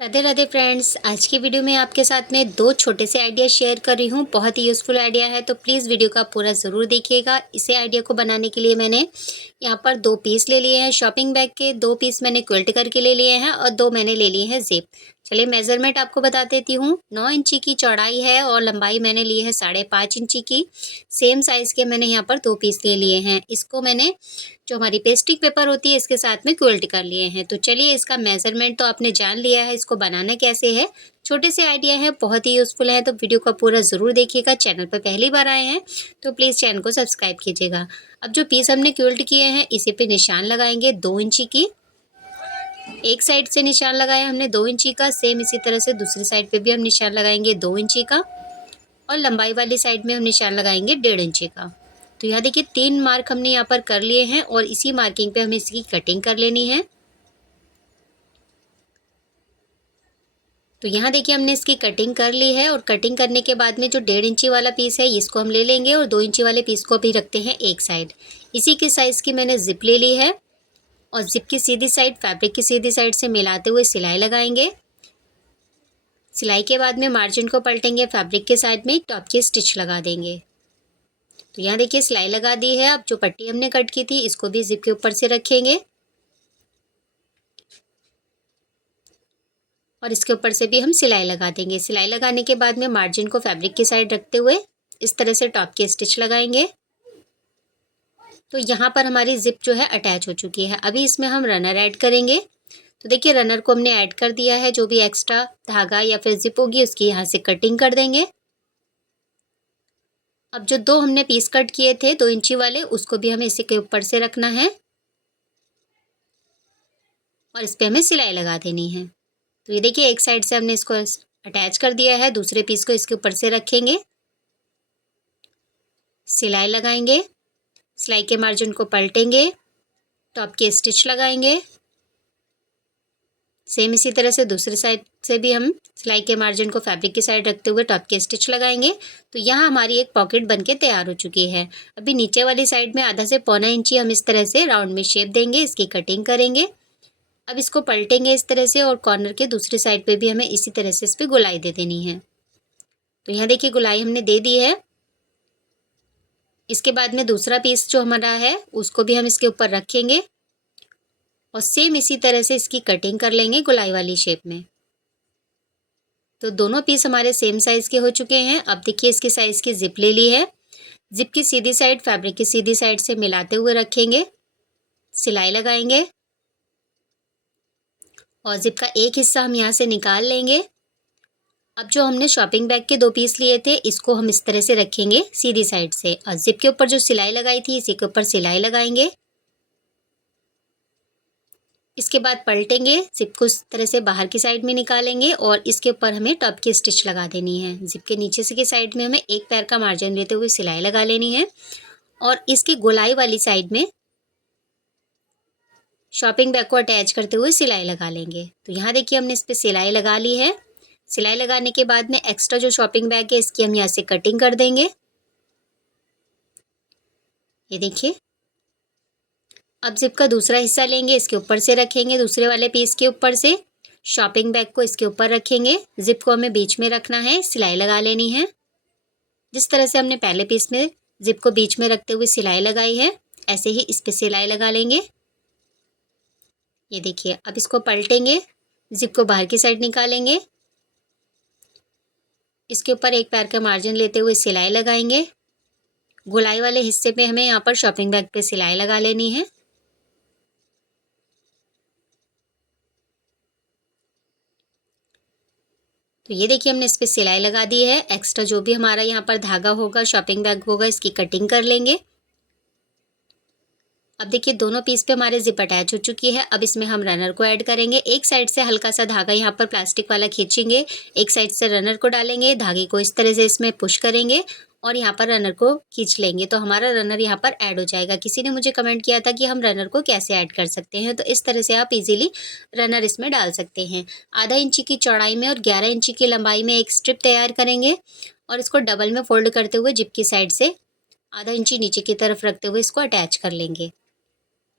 Radhe Radhe friends. आज की video में आपके साथ में दो छोटे से आइडिया शेयर कर रही हूँ। बहुत ही यूज़फुल आइडिया है, तो प्लीज़ वीडियो का पूरा ज़रूर देखिएगा। इसे आइडिया को बनाने के लिए मैंने यहाँ पर 2 पीस ले लिए हैं शॉपिंग बैग के, 2 पीस मैंने क्विल्ट करके ले लिए हैं और 2 मैंने ले लिए हैं ज़िप। चलिए मेज़रमेंट आपको बता देती हूँ। 9 इंची की चौड़ाई है और लंबाई मैंने ली है 5.5 इंची की। सेम साइज़ के मैंने यहाँ पर 2 पीस ले लिए हैं। इसको मैंने जो हमारी पेस्टिक पेपर होती है इसके साथ में क्विल्ट कर लिए हैं। तो चलिए इसका मेज़रमेंट तो आपने जान लिया है, इसको बनाना कैसे है। छोटे से आइडिया है, बहुत ही यूज़फुल है, तो वीडियो को पूरा ज़रूर देखिएगा। चैनल पर पहली बार आए हैं तो प्लीज़ चैनल को सब्सक्राइब कीजिएगा। अब जो पीस हमने क्विल्ट किए हैं इसी पे निशान लगाएंगे 2 इंची की। एक साइड से निशान लगाया हमने 2 इंची का, सेम इसी तरह से दूसरी साइड पे भी हम निशान लगाएंगे 2 इंची का और लंबाई वाली साइड में हम निशान लगाएंगे 1.5 इंची का। तो यहाँ देखिए 3 मार्क हमने यहाँ पर कर लिए हैं और इसी मार्किंग पे हमें इसकी कटिंग कर लेनी है। तो यहाँ देखिए हमने इसकी कटिंग कर ली है और कटिंग करने के बाद में जो 1.5 इंची वाला पीस है इसको हम ले लेंगे और 2 इंची वाले पीस को भी रखते हैं एक साइड। इसी के साइज़ की मैंने ज़िप ले ली है और ज़िप की सीधी साइड फैब्रिक की सीधी साइड से मिलाते हुए सिलाई लगाएंगे। सिलाई के बाद में मार्जिन को पलटेंगे, फैब्रिक के साइड में एक टॉप की स्टिच लगा देंगे। तो यहाँ देखिए सिलाई लगा दी है। अब जो पट्टी हमने कट की थी इसको भी ज़िप के ऊपर से रखेंगे और इसके ऊपर से भी हम सिलाई लगा देंगे। सिलाई लगाने के बाद में मार्जिन को फैब्रिक की साइड रखते हुए इस तरह से टॉप की स्टिच लगाएंगे। तो यहाँ पर हमारी ज़िप जो है अटैच हो चुकी है। अभी इसमें हम रनर ऐड करेंगे। तो देखिए रनर को हमने ऐड कर दिया है। जो भी एक्स्ट्रा धागा या फिर ज़िप होगी उसकी यहाँ से कटिंग कर देंगे। अब जो 2 हमने पीस कट किए थे 2 इंची वाले, उसको भी हमें इसी के ऊपर से रखना है और इस पे हमें सिलाई लगा देनी है। तो ये देखिए एक साइड से हमने इसको अटैच कर दिया है, दूसरे पीस को इसके ऊपर से रखेंगे, सिलाई लगाएंगे, सिलाई के मार्जिन को पलटेंगे, टॉप की स्टिच लगाएंगे। सेम इसी तरह से दूसरी साइड से भी हम सिलाई के मार्जिन को फैब्रिक की साइड रखते हुए टॉप की स्टिच लगाएंगे। तो यहाँ हमारी एक पॉकेट बनके तैयार हो चुकी है। अभी नीचे वाली साइड में आधा से पौना इंची हम इस तरह से राउंड में शेप देंगे, इसकी कटिंग करेंगे। अब इसको पलटेंगे इस तरह से और कॉर्नर के दूसरी साइड पे भी हमें इसी तरह से इस पर गुलाई दे देनी है। तो यहाँ देखिए गुलाई हमने दे दी है। इसके बाद में दूसरा पीस जो हमारा है उसको भी हम इसके ऊपर रखेंगे और सेम इसी तरह से इसकी कटिंग कर लेंगे गुलाई वाली शेप में। तो दोनों पीस हमारे सेम साइज़ के हो चुके हैं। अब देखिए इसके साइज़ की ज़िप ले ली है। ज़िप की सीधी साइड फैब्रिक की सीधी साइड से मिलाते हुए रखेंगे, सिलाई लगाएंगे और ज़िप का एक हिस्सा हम यहाँ से निकाल लेंगे। अब जो हमने शॉपिंग बैग के 2 पीस लिए थे इसको हम इस तरह से रखेंगे सीधी साइड से और ज़िप के ऊपर जो सिलाई लगाई थी इसी के ऊपर सिलाई लगाएंगे। इसके बाद पलटेंगे, ज़िप को इस तरह से बाहर की साइड में निकालेंगे और इसके ऊपर हमें टॉप की स्टिच लगा देनी है। ज़िप के नीचे से की साइड में हमें एक पैर का मार्जिन लेते हुए सिलाई लगा लेनी है और इसकी गोलाई वाली साइड में शॉपिंग बैग को अटैच करते हुए सिलाई लगा लेंगे। तो यहाँ देखिए हमने इस पर सिलाई लगा ली है। सिलाई लगाने के बाद में एक्स्ट्रा जो शॉपिंग बैग है इसकी हम यहाँ से कटिंग कर देंगे। ये देखिए अब ज़िप का दूसरा हिस्सा लेंगे, इसके ऊपर से रखेंगे, दूसरे वाले पीस के ऊपर से शॉपिंग बैग को इसके ऊपर रखेंगे। ज़िप को हमें बीच में रखना है, सिलाई लगा लेनी है। जिस तरह से हमने पहले पीस में ज़िप को बीच में रखते हुए सिलाई लगाई है ऐसे ही इस पे सिलाई लगा लेंगे। ये देखिए अब इसको पलटेंगे, ज़िप को बाहर की साइड निकालेंगे, इसके ऊपर एक पैर का मार्जिन लेते हुए सिलाई लगाएंगे। गोलाई वाले हिस्से पे हमें यहाँ पर शॉपिंग बैग पे सिलाई लगा लेनी है। तो ये देखिए हमने इस पे सिलाई लगा दी है। एक्स्ट्रा जो भी हमारा यहाँ पर धागा होगा शॉपिंग बैग होगा इसकी कटिंग कर लेंगे। अब देखिए दोनों पीस पे हमारे ज़िप अटैच हो चुकी है। अब इसमें हम रनर को ऐड करेंगे। एक साइड से हल्का सा धागा यहाँ पर प्लास्टिक वाला खींचेंगे, एक साइड से रनर को डालेंगे, धागे को इस तरह से इसमें पुश करेंगे और यहाँ पर रनर को खींच लेंगे तो हमारा रनर यहाँ पर ऐड हो जाएगा। किसी ने मुझे कमेंट किया था कि हम रनर को कैसे ऐड कर सकते हैं, तो इस तरह से आप इजीली रनर इसमें डाल सकते हैं। आधा इंची की चौड़ाई में और 11 इंची की लंबाई में एक स्ट्रिप तैयार करेंगे और इसको डबल में फोल्ड करते हुए जिप की साइड से आधा इंची नीचे की तरफ रखते हुए इसको अटैच कर लेंगे।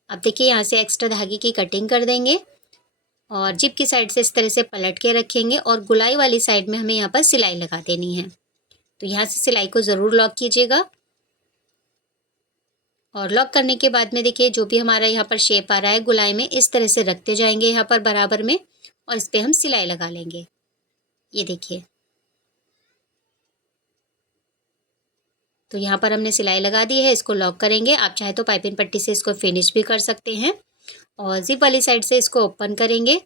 अब देखिए यहाँ से एक्स्ट्रा धागे की कटिंग कर देंगे। और जिप की साइड से इस तरह से पलट के रखेंगे और गुलाई वाली साइड में हमें यहाँ पर सिलाई लगा देनी है। तो यहाँ से सिलाई को ज़रूर लॉक कीजिएगा। और लॉक करने के बाद में देखिए जो भी हमारा यहाँ पर शेप आ रहा है गुलाई में, इस तरह से रखते जाएंगे यहाँ पर बराबर में और इस पर हम सिलाई लगा लेंगे। ये देखिए, तो यहाँ पर हमने सिलाई लगा दी है, इसको लॉक करेंगे। आप चाहे तो पाइपिंग पट्टी से इसको फिनिश भी कर सकते हैं। और जिप वाली साइड से इसको ओपन करेंगे।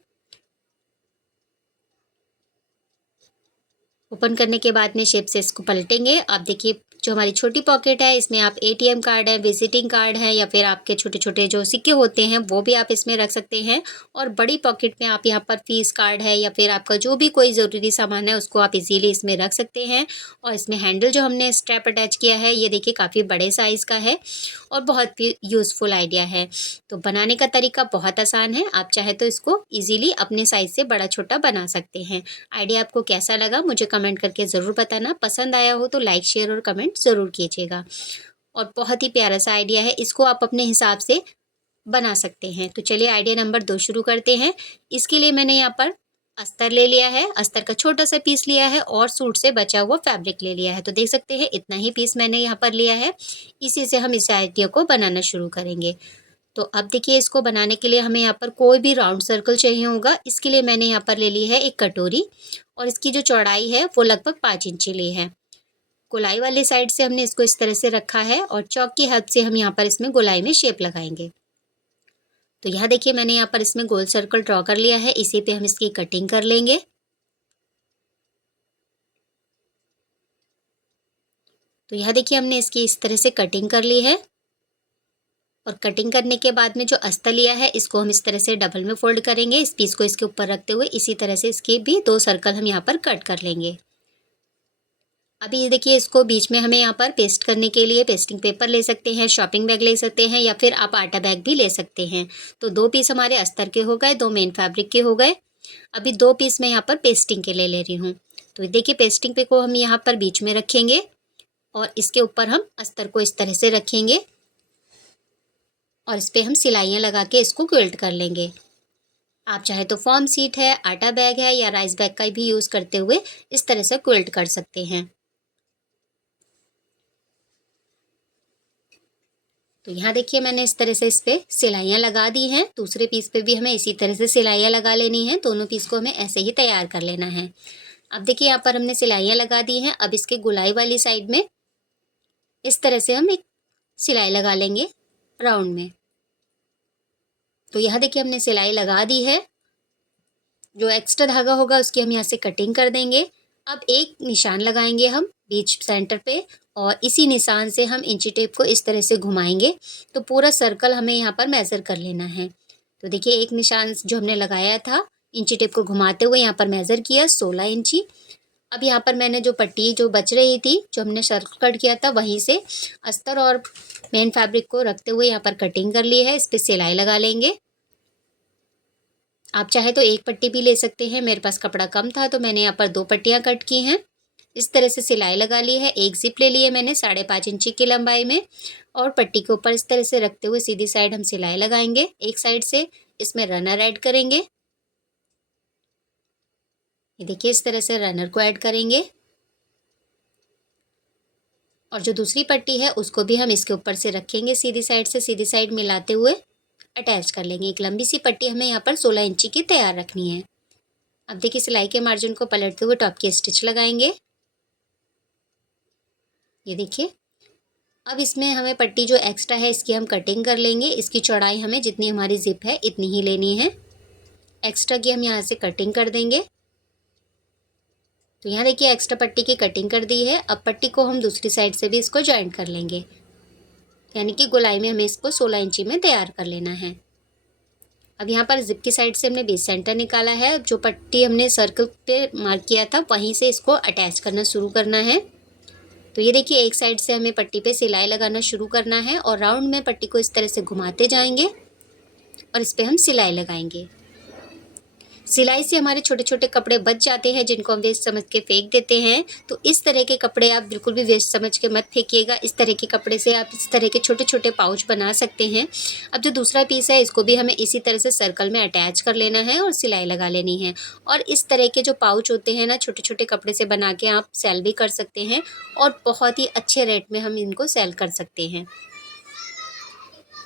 ओपन करने के बाद में शेप से इसको पलटेंगे। आप देखिए जो हमारी छोटी पॉकेट है इसमें आप एटीएम कार्ड है, विजिटिंग कार्ड है या फिर आपके छोटे छोटे जो सिक्के होते हैं वो भी आप इसमें रख सकते हैं। और बड़ी पॉकेट में आप यहाँ पर फीस कार्ड है या फिर आपका जो भी कोई ज़रूरी सामान है उसको आप इजीली इसमें रख सकते हैं। और इसमें हैंडल जो हमने स्ट्रैप अटैच किया है ये देखिए काफ़ी बड़े साइज़ का है और बहुत ही यूज़फुल आइडिया है। तो बनाने का तरीका बहुत आसान है, आप चाहे तो इसको ईजिली अपने साइज़ से बड़ा छोटा बना सकते हैं। आइडिया आपको कैसा लगा मुझे कमेंट करके ज़रूर बताना। पसंद आया हो तो लाइक शेयर और कमेंट ज़रूर कीजिएगा। और बहुत ही प्यारा सा आइडिया है, इसको आप अपने हिसाब से बना सकते हैं। तो चलिए आइडिया नंबर 2 शुरू करते हैं। इसके लिए मैंने यहाँ पर अस्तर ले लिया है, अस्तर का छोटा सा पीस लिया है और सूट से बचा हुआ फैब्रिक ले लिया है। तो देख सकते हैं इतना ही पीस मैंने यहाँ पर लिया है। इसी से हम इस आइडिया को बनाना शुरू करेंगे। तो अब देखिए इसको बनाने के लिए हमें यहाँ पर कोई भी राउंड सर्कल चाहिए होगा। इसके लिए मैंने यहाँ पर ले ली है एक कटोरी और इसकी जो चौड़ाई है वो लगभग 5 इंची ली है। गोलाई वाली साइड से हमने इसको इस तरह से रखा है और चौक की हेल्प से हम यहाँ पर इसमें गोलाई में शेप लगाएंगे। तो यहाँ देखिए मैंने यहाँ पर इसमें गोल सर्कल ड्रॉ कर लिया है, इसी पे हम इसकी कटिंग कर लेंगे। तो यहाँ देखिए हमने इसकी इस तरह से कटिंग कर ली है। और कटिंग करने के बाद में जो अस्तर लिया है इसको हम इस तरह से डबल में फोल्ड करेंगे। इस पीस को इसके ऊपर रखते हुए इसी तरह से इसके भी 2 सर्कल हम यहाँ पर कट कर लेंगे। अभी ये देखिए इसको बीच में हमें यहाँ पर पेस्ट करने के लिए पेस्टिंग पेपर ले सकते हैं, शॉपिंग बैग ले सकते हैं या फिर आप आटा बैग भी ले सकते हैं। तो 2 पीस हमारे अस्तर के हो गए, 2 मेन फैब्रिक के हो गए। अभी 2 पीस मैं यहाँ पर पेस्टिंग के ले रही हूँ। तो देखिए पेस्टिंग पे को हम यहाँ पर बीच में रखेंगे और इसके ऊपर हम अस्तर को इस तरह से रखेंगे और इस पर हम सिलाइयाँ लगा के इसको क्विल्ट कर लेंगे। आप चाहे तो फॉर्म सीट है, आटा बैग है या राइस बैग का भी यूज़ करते हुए इस तरह से क्विल्ट कर सकते हैं। तो यहाँ देखिए मैंने इस तरह से इस पर सिलाइयाँ लगा दी हैं। दूसरे पीस पे भी हमें इसी तरह से सिलाइयाँ लगा लेनी है। दोनों पीस को हमें ऐसे ही तैयार कर लेना है। अब देखिए यहाँ पर हमने सिलाइयाँ लगा दी हैं। अब इसके गुलाई वाली साइड में इस तरह से हम एक सिलाई लगा लेंगे राउंड में। तो यहाँ देखिए हमने सिलाई लगा दी है। जो एक्स्ट्रा धागा होगा उसकी हम यहाँ से कटिंग कर देंगे। अब एक निशान लगाएंगे हम बीच सेंटर पे और इसी निशान से हम इंची टेप को इस तरह से घुमाएंगे। तो पूरा सर्कल हमें यहाँ पर मेज़र कर लेना है। तो देखिए एक निशान जो हमने लगाया था इंची टेप को घुमाते हुए यहाँ पर मेज़र किया 16 इंची। अब यहाँ पर मैंने जो पट्टी जो बच रही थी जो हमने सर्कल कट किया था वहीं से अस्तर और मेन फैब्रिक को रखते हुए यहाँ पर कटिंग कर ली है। इस पर सिलाई लगा लेंगे। आप चाहे तो एक पट्टी भी ले सकते हैं, मेरे पास कपड़ा कम था तो मैंने यहाँ पर 2 पट्टियाँ कट की हैं। इस तरह से सिलाई लगा ली है। एक जिप ले ली है मैंने 5.5 इंची की लंबाई में और पट्टी के ऊपर इस तरह से रखते हुए सीधी साइड हम सिलाई लगाएंगे। एक साइड से इसमें रनर ऐड करेंगे। ये देखिए इस तरह से रनर को ऐड करेंगे और जो दूसरी पट्टी है उसको भी हम इसके ऊपर से रखेंगे। सीधी साइड मिलाते हुए अटैच कर लेंगे। एक लंबी सी पट्टी हमें यहाँ पर 16 इंची की तैयार रखनी है। अब देखिए सिलाई के मार्जिन को पलटते हुए टॉप की स्टिच लगाएंगे। ये देखिए अब इसमें हमें पट्टी जो एक्स्ट्रा है इसकी हम कटिंग कर लेंगे। इसकी चौड़ाई हमें जितनी हमारी जिप है इतनी ही लेनी है। एक्स्ट्रा की हम यहाँ से कटिंग कर देंगे। तो यहाँ देखिए एक्स्ट्रा पट्टी की कटिंग कर दी है। अब पट्टी को हम दूसरी साइड से भी इसको जॉइंट कर लेंगे, यानी कि गोलाई में हमें इसको 16 इंची में तैयार कर लेना है। अब यहाँ पर जिप की साइड से हमने बेस सेंटर निकाला है। जो पट्टी हमने सर्कल पे मार्क किया था वहीं से इसको अटैच करना शुरू करना है। तो ये देखिए एक साइड से हमें पट्टी पे सिलाई लगाना शुरू करना है और राउंड में पट्टी को इस तरह से घुमाते जाएंगे और इस पर हम सिलाई लगाएंगे। सिलाई से हमारे छोटे-छोटे कपड़े बच जाते हैं जिनको हम वेस्ट समझ के फेंक देते हैं। तो इस तरह के कपड़े आप बिल्कुल भी वेस्ट समझ के मत फेंकिएगा। इस तरह के कपड़े से आप इस तरह के छोटे-छोटे पाउच बना सकते हैं। अब जो दूसरा पीस है इसको भी हमें इसी तरह से सर्कल में अटैच कर लेना है और सिलाई लगा लेनी है। और इस तरह के जो पाउच होते हैं ना, छोटे-छोटे कपड़े से बना के आप सेल भी कर सकते हैं और बहुत ही अच्छे रेट में हम इनको सेल कर सकते हैं।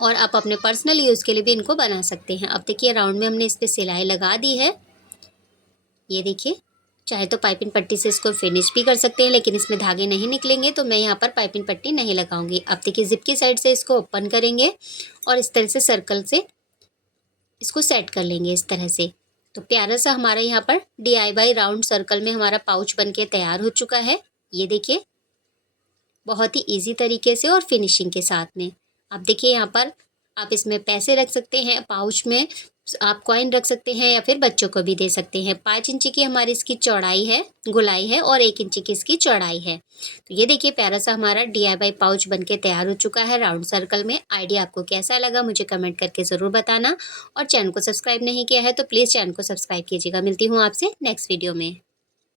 और आप अपने पर्सनल यूज़ के लिए भी इनको बना सकते हैं। अब देखिए राउंड में हमने इस पे सिलाई लगा दी है। ये देखिए, चाहे तो पाइपिंग पट्टी से इसको फिनिश भी कर सकते हैं, लेकिन इसमें धागे नहीं निकलेंगे तो मैं यहाँ पर पाइपिंग पट्टी नहीं लगाऊंगी। अब देखिए ज़िप की साइड से इसको ओपन करेंगे और इस तरह से सर्कल से इसको सेट कर लेंगे इस तरह से। तो प्यारा सा हमारा यहाँ पर DIY राउंड सर्कल में हमारा पाउच बनके तैयार हो चुका है। ये देखिए, बहुत ही ईजी तरीके से और फिनिशिंग के साथ में। आप देखिए यहाँ पर आप इसमें पैसे रख सकते हैं, पाउच में आप कॉइन रख सकते हैं या फिर बच्चों को भी दे सकते हैं। 5 इंची की हमारी इसकी चौड़ाई है, गोलाई है और 1 इंची की इसकी चौड़ाई है। तो ये देखिए प्यारा सा हमारा DIY पाउच बनके तैयार हो चुका है राउंड सर्कल में। आइडिया आपको कैसा लगा मुझे कमेंट करके ज़रूर बताना और चैनल को सब्सक्राइब नहीं किया है तो प्लीज़ चैनल को सब्सक्राइब कीजिएगा। मिलती हूँ आपसे नेक्स्ट वीडियो में।